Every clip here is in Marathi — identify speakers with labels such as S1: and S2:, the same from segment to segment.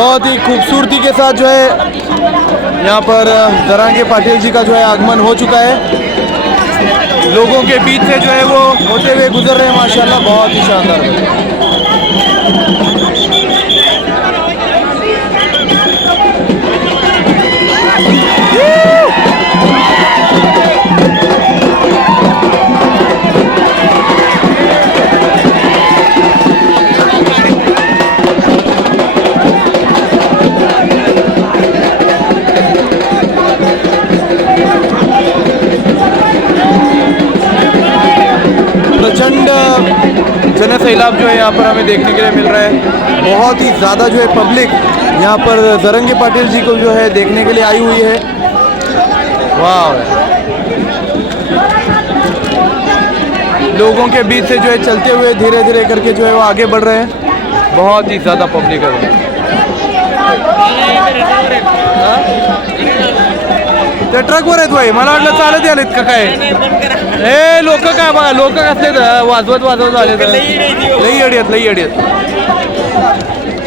S1: बहुत ही खूबसूरती के साथ जो है यहाँ पर दरांगे पाटिल जी का जो है आगमन हो चुका है। लोगों के बीच से जो है वो होते हुए गुजर रहे हैं माशाल्लाह बहुत ही शानदार। यहाँ पर हमें देखने के लिए मिल रहा है। बहुत ही ज़्यादा जो है पब्लिक यहाँ पर जरंगे पाटिल जी को जो है देखने के लिए आई हुई है। वाह। लोगों के बीच से जो है चलते हुए धीरे धीरे करके जो है वो आगे बढ़ रहे हैं। बहुत ही ज़्यादा पब्लिक है? ते ट्रकवर आहेत भाई. मला वाटलं चालत आलेत का काय. ए लोक काय बघा लोक कसले वाजवत वाजवत आले लई अडियत लई अडियत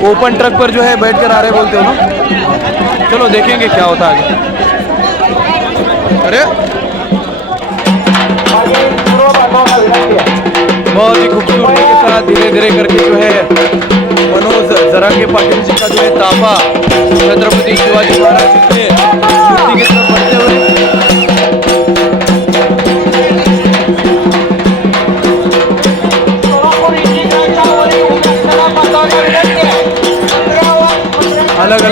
S1: ओपन ट्रक पर जो है बैठ कर आ रहे बोलते हो ना? चलो देखेंगे क्या होता है आगे. अरे. बहुत ही खूबसूरती के साथ धीरे धीरे करके जो है मनोज जरांगे पाटिल जी का जो है ताबा छत्रपति शिवाजी महाराज जी के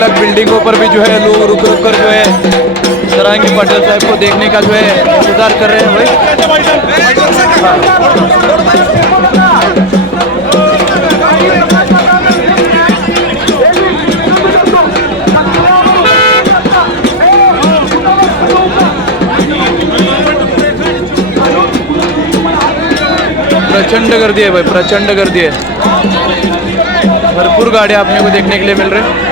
S1: अलग बिल्डिंगों पर भी जो है लोग रुक रुक कर जो है सरांगी पटेल साहब को देखने का जो है इंतज़ार कर रहे हैं भाई। प्रचंड गर्दी है भाई, प्रचंड गर्दी है। भरपूर गाड़ियाँ आपने को देखने के लिए मिल रहे हैं।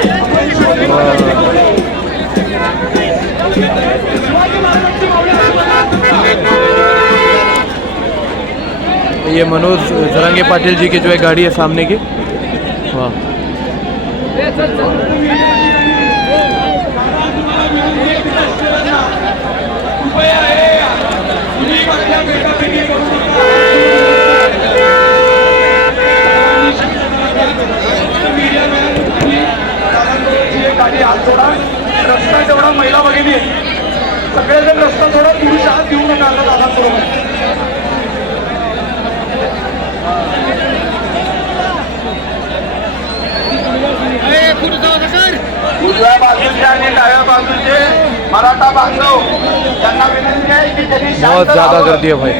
S1: ये मनोज जरंगे पाटिल जी की जो है गाड़ी है सामने की। वाह।
S2: गाडी हात सोडा रस्ता तेवढा महिला भगिनी सगळेजण रस्ता सोडा पुरुष हात घेऊ नका आता दादा सोडून उजव्या बाजूचे आणि डाव्या बाजूचे मराठा बांधव त्यांना विनंती आहे की त्यांनी
S1: बहुत ज़्यादा. गर्दी है भाई.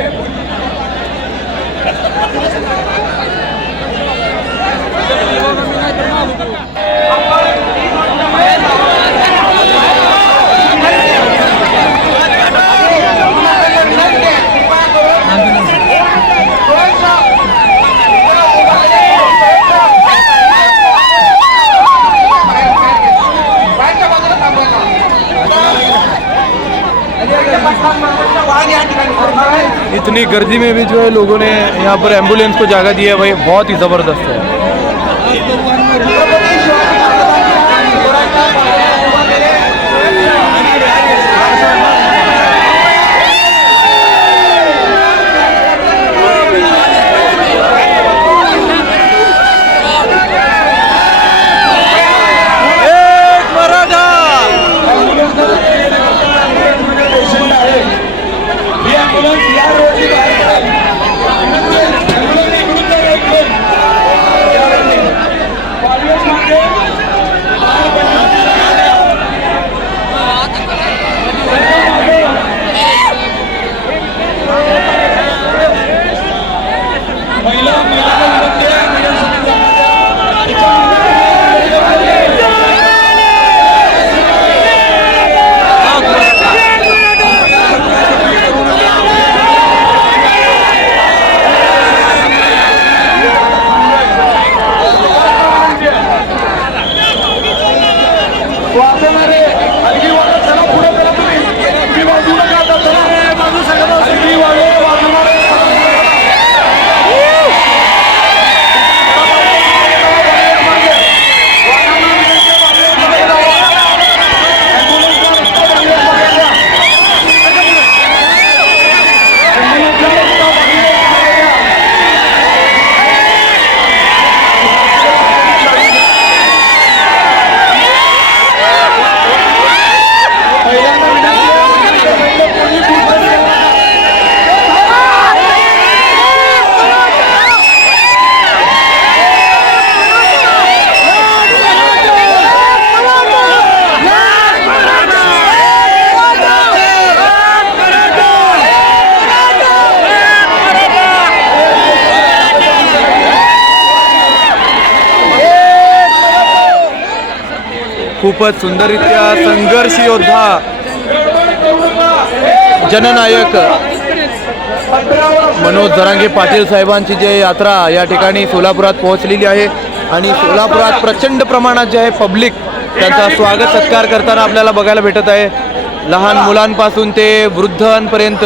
S1: गर्दी में भी जो है लोगों ने यहाँ पर एम्बुलेंस को जगह दिया है। भाई बहुत ही ज़बरदस्त है।
S2: আপনারে
S1: खूपच सुंदररित्या संघर्ष योद्धा जननायक मनोज जरांगे पाटील साहेबांची जे यात्रा या ठिकाणी सोलापुरात पोहोचलेली आहे आणि सोलापुरात प्रचंड प्रमाणात जे आहे पब्लिक त्यांचा स्वागत सत्कार करताना आपल्याला बघायला भेटत आहे. लहान मुलांपासून ते वृद्धांपर्यंत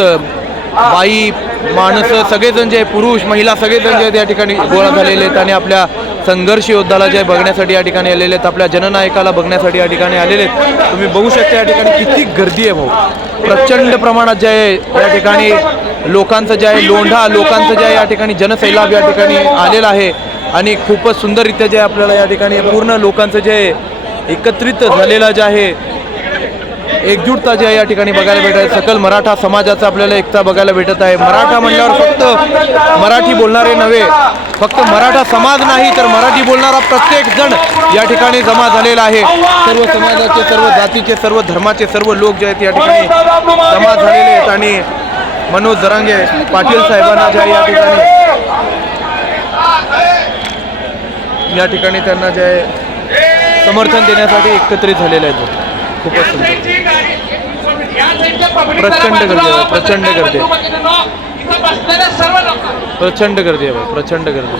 S1: बाई माणसं सगळेजण जे पुरुष महिला सगळेजण जे आहेत या ठिकाणी गोळा झालेले आहेत आणि आपल्या संघर्ष योद्धाला जे बघण्यासाठी या ठिकाणी आलेले आहेत आपल्या जननायकाला बघण्यासाठी या ठिकाणी आलेले आहेत. तुम्ही बघू शकता या ठिकाणी किती गर्दी आहे भाऊ. प्रचंड प्रमाणात जे आहे या ठिकाणी लोकांचं जे आहे लोंढा लोकांचं जे आहे या ठिकाणी जनसैलाब या ठिकाणी आलेला आहे. आणि खूपच सुंदररित्या जे आहे आपल्याला या ठिकाणी पूर्ण लोकांचं जे एकत्रित झालेलं जे आहे एकजूटता जी आहे या ठिकाणी बघायला भेटत आहे सकल मराठा समाजाचा आपल्याला एकता बघायला भेटत आहे. मराठा म्हणल्यावर फक्त मराठी बोलणारे नव्हे फक्त मराठा समाज नाही तर मराठी बोलणारा प्रत्येक जण या ठिकाणी जमा झालेला आहे. सर्व समाजाचे सर्व जातीचे सर्व धर्माचे सर्व लोक जे आहेत या ठिकाणी जमा झालेले आहेत. आणि मनोज जरांगे पाटील साहेबांना जे या ठिकाणी या ठिकाणी त्यांना जे आहे समर्थन देण्यासाठी एकत्रित झालेले आहेत. खूपच प्रचंड गर्दी आहे, प्रचंड गर्दी आहे. प्रचंड गर्दी आहे भाई प्रचंड गर्दी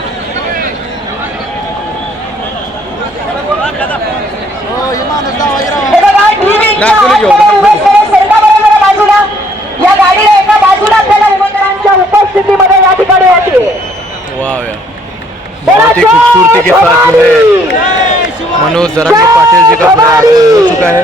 S1: दाखवली घेऊ, दाखवली.
S3: बाजूला या गाडीला एका बाजूला आपल्याला उमेदवारांच्या उपस्थितीमध्ये या ठिकाणी होती
S1: वाह यार. बहुत ही खूबसूरती के साथ जो है। मनोज जरांगे पाटिल जी का आगमन हो चुका है।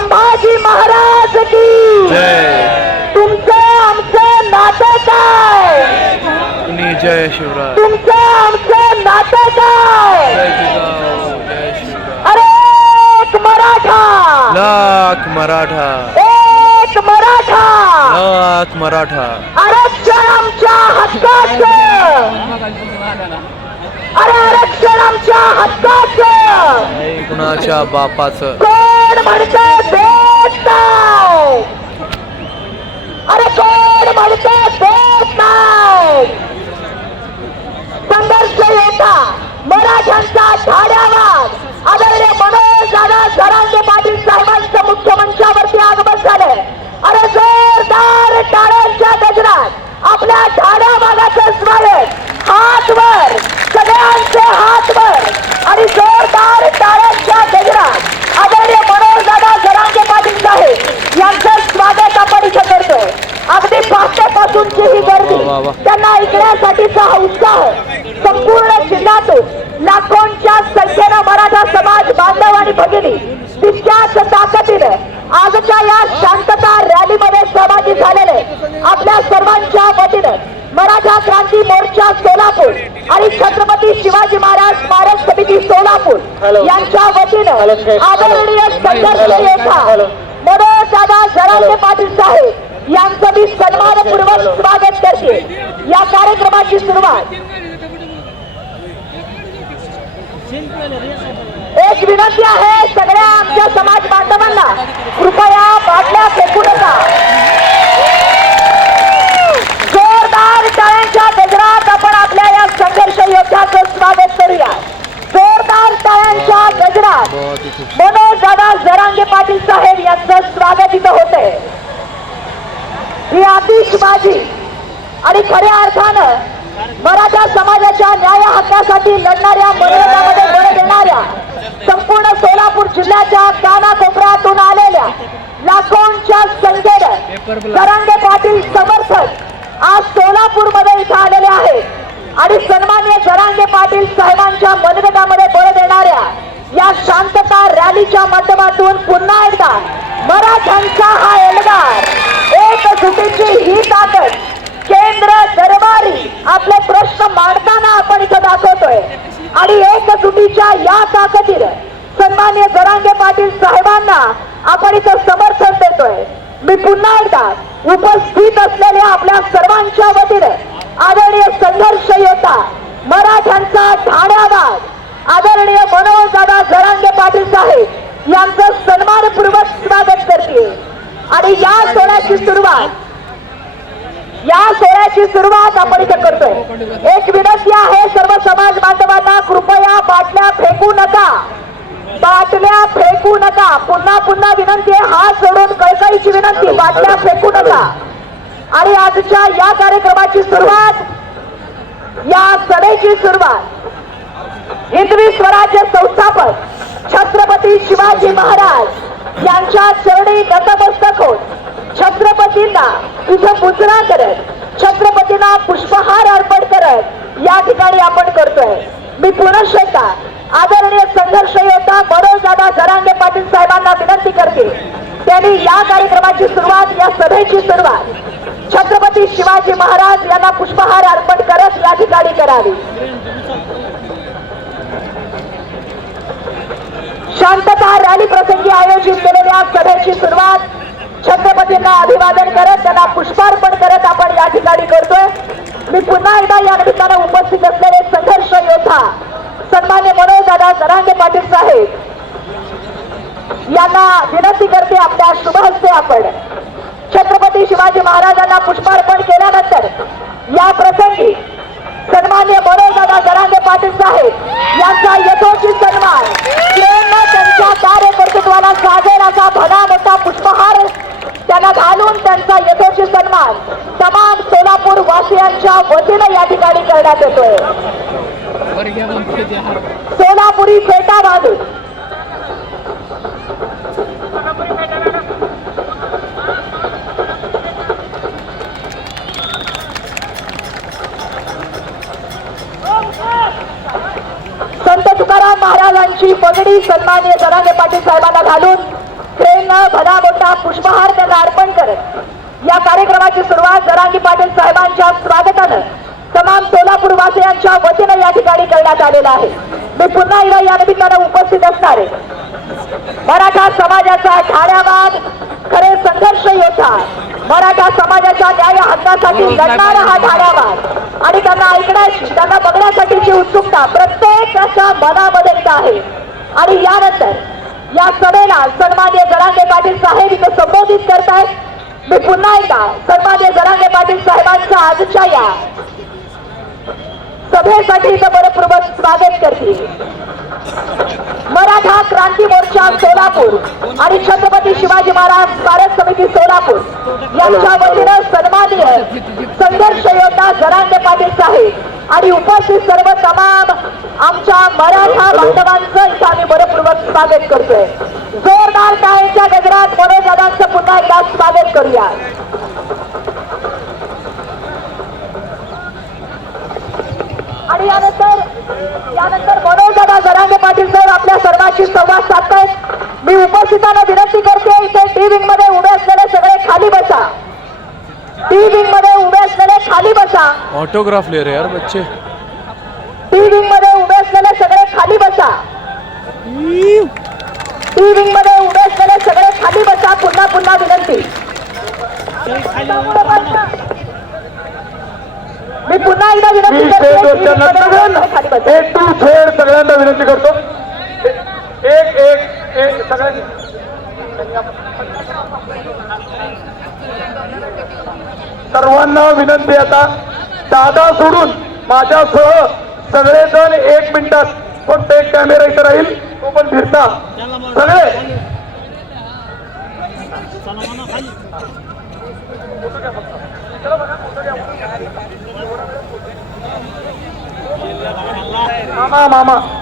S1: कुणाच्या बापाचं?
S3: अरे कोण म्हणतं संघर्ष योद्धा मराठ्यांचा धाड्यावाद आदरणीय मनोज दादा सरांचे पाटील साहेबांचं मुख्यमंचावरती आगमन झाले. अरे जोरदार टाळ्यांच्या गजरात आपल्या धाड्या भागाचं स्वागत हात वर सगळ्यांचे हात वर आणि जोरदार टाळ्या टाळ्यांच्या गजरात आदरणीय मनोज दादा जरांगे पाटील साहेब यांचं स्वागत आपण इथं करतोय अगदी पहाटेपासूनची ही गर्दी. त्यांना ऐकण्यासाठीचा हा उत्साह संपूर्ण जिल्ह्यातून लाखोंच्या संख्येनं मराठा समाज बांधव आणि भगिनी तितक्याच ताकदीनं आजच्या या शांतता रॅलीमध्ये सहभागी झालेले आपल्या सर्वांच्या वतीनं मराठा क्रांती मोर्चा सोलापूर आणि छत्रपती शिवाजी महाराज स्मारक समिती सोलापूर यांच्या वतीनं आदरणीय मनोज दादा जरांगे पाटील साहेब यांचं मी सन्मानपूर्वक स्वागत करते. या कार्यक्रमाची सुरुवात. एक विनंती आहे सगळ्या आमच्या समाज बांधवांना. कृपया बाटल्या फेकू नका. जोरदार टाळ्यांच्या गजरात आपण आपल्या या संघर्ष योद्ध्याचं स्वागत करूया जोरदार टाळ्यांच्या गजरात
S1: बहुत ही खूप
S3: मनोज दादा जरांगे पाटील साहेब यांचं स्वागत इथं होतंय. ही आतिषबाजी आणि खऱ्या अर्थानं मराठा समाजाच्या न्याय हक्कासाठी लढणाऱ्या मनोरमामध्ये बळ देणाऱ्या संपूर्ण सोलापूर जिल्ह्याच्या कानाकोपऱ्यातून आलेल्या लाखोंच्या संख्येनं जरांगे पाटील समर्थक आज सोलापूरमध्ये इथं आलेले आहेत. आणि सन्मान्य जरांगे पाटील साहेब मनगटामध्ये बळ देणाऱ्या या शांतता रॅलीच्या माध्यमातून पुन्हा एकदा मराठ्यांचा हा एल्गार एक जुटीची ही ताकद केंद्र दरबारी आपले प्रश्न मांडताना आपण इथं दाखवतोय आणि एक त्यांच्या या ताकदीनं सन्मान्य जरांगे पाटील साहेबांना आपण इथं समर्थन देतोय. मी पुन्हा एकदा उपस्थित असलेल्या आपल्या सर्वांच्या वतीने आदरणीय संघर्ष योद्धा मराठ्यांचा ठाण्यावाद आदरणीय मनोज जरांगे पाटील साहेब यांचं सन्मानपूर्वक स्वागत करते. आणि या सोहळ्याची सुरुवात या सोहळ्याची सुरुवात आपण इथे करतोय. एक विनंती आहे सर्व समाज बांधवांना कृपया बाटल्या फेकू नका. बाटल्या फेकू नका. पुन्हा पुन्हा विनंती आहे हात जोडून कळकळीची विनंती बाटल्या फेकू नका. आणि आजच्या या कार्यक्रमाची सुरुवात या सभेची सुरुवात हिंदवी स्वराज्य संस्थापक छत्रपती शिवाजी महाराज यांच्या चरणी नतमस्तक होत. छत्रपतींना तुझं पुतळा करत छत्रपतींना पुष्पहार अर्पण करत या ठिकाणी आपण करतोय. मी पुनश्च आदरणीय संघर्ष योद्धा दादा जरांगे पाटील साहेबांना विनंती करते. त्यांनी या कार्यक्रमाची सुरुवात या सभेची सुरुवात छत्रपती शिवाजी महाराज यांना पुष्पहार अर्पण करत या ठिकाणी करावी. शांतता रॅली प्रसंगी आयोजित केलेल्या सभेची सुरुवात छत्रपतींना अभिवादन करत त्यांना पुष्पार्पण करत आपण या ठिकाणी करतोय. मी पुन्हा एकदा या निमित्तानं उपस्थित असलेले संघर्ष योद्धा सन्मान्य मनोजदादा सरांगे पाटील साहेब यांना विनंती करते आपल्या शुभ हस्ते आपण. छत्रपती शिवाजी महाराजांना पुष्पार्पण केल्यानंतर या प्रसंगी सन्मान्य मनोजदादा जरांगे पाटील साहेब यांचा यथोचित सन्मान प्रेमनं त्यांच्या कार्यकर्तृत्वाला साजेल असा भला मोठा पुष्पहार त्यांना घालून त्यांचा यथोचित सन्मान तमाम सोलापूर वासियांच्या वतीनं या ठिकाणी करण्यात येतोय सोलापुरी पेटा बाजू संत तुकाराम महाराजांची पगडी सन्मान्य जरांगे पाटील साहेबांना घालून ट्रेननं भला मोठा पुष्पहार त्यांना अर्पण करत या कार्यक्रमाची सुरुवात जरांगी पाटील साहेबांच्या स्वागतानं तमाम सोलापूर वासियांच्या वतीनं या ठिकाणी करण्यात आलेला आहे. मी पुन्हा एकदा या निमित्तानं उपस्थित असणार आहे मराठा समाजाचा ठाण्यावाद खरे संघर्ष योद्धा मराठा समाजाच्या न्याय हक्कासाठी लढणारा हा ठाण्यावाद. आणि त्यांना ऐकण्याची त्यांना बघण्यासाठीची उत्सुकता प्रत्येकाच्या मनामध्ये आहे. आणि यानंतर या सभेला सन्मान्य जरांगे पाटील साहेब इथं संबोधित करतायत. मी पुन्हा एकदा सन्मान्य जरांगे पाटील साहेबांच्या आजच्या या सभेसाठी इथं मनपूर्वक स्वागत करते. मराठा क्रांती मोर्चा सोलापूर आणि छत्रपती शिवाजी महाराज स्मारक समिती सोलापूर यांच्या वतीनं सन्माननीय संघर्ष योद्धा जरांगे पाटील साहेब आणि उपस्थित सर्व तमाम आमच्या मराठा बांधवांचं इथं आम्ही मनपूर्वक स्वागत करतोय. जोरदार टाळ्यांच्या गजरात मनोजदांचं पुन्हा एकदा स्वागत करूया आणि यानंतर यानंतर मनोजदादा जरांगे पाटील साहेब आपल्या सर्वांशी संवाद साधतायत. मी उपस्थितांना विनंती करते इथे टी विंगमध्ये उभे असलेले सगळे खाली बसा. टी विंगमध्ये उभे असलेले खाली बसा.
S1: ऑटोग्राफ ले रहे यार बच्चे.
S3: टी विंगमध्ये उभे असलेले सगळे खाली बसा. टी विंगमध्ये उभे असलेले सगळे खाली बसा. पुन्हा पुन्हा विनंती. मी पुन्हा एकदा विनंती करते
S2: एक टू सगळ्यांना विनंती करतो. एक एक एक सगळ्यांनी. सर्वांना विनंती आता. दादा सोडून माझ्यासह सगळेजण एक मिनिटात फक्त एक कॅमेरा इथं राहील. तो पण फिरता. सगळे. 妈妈妈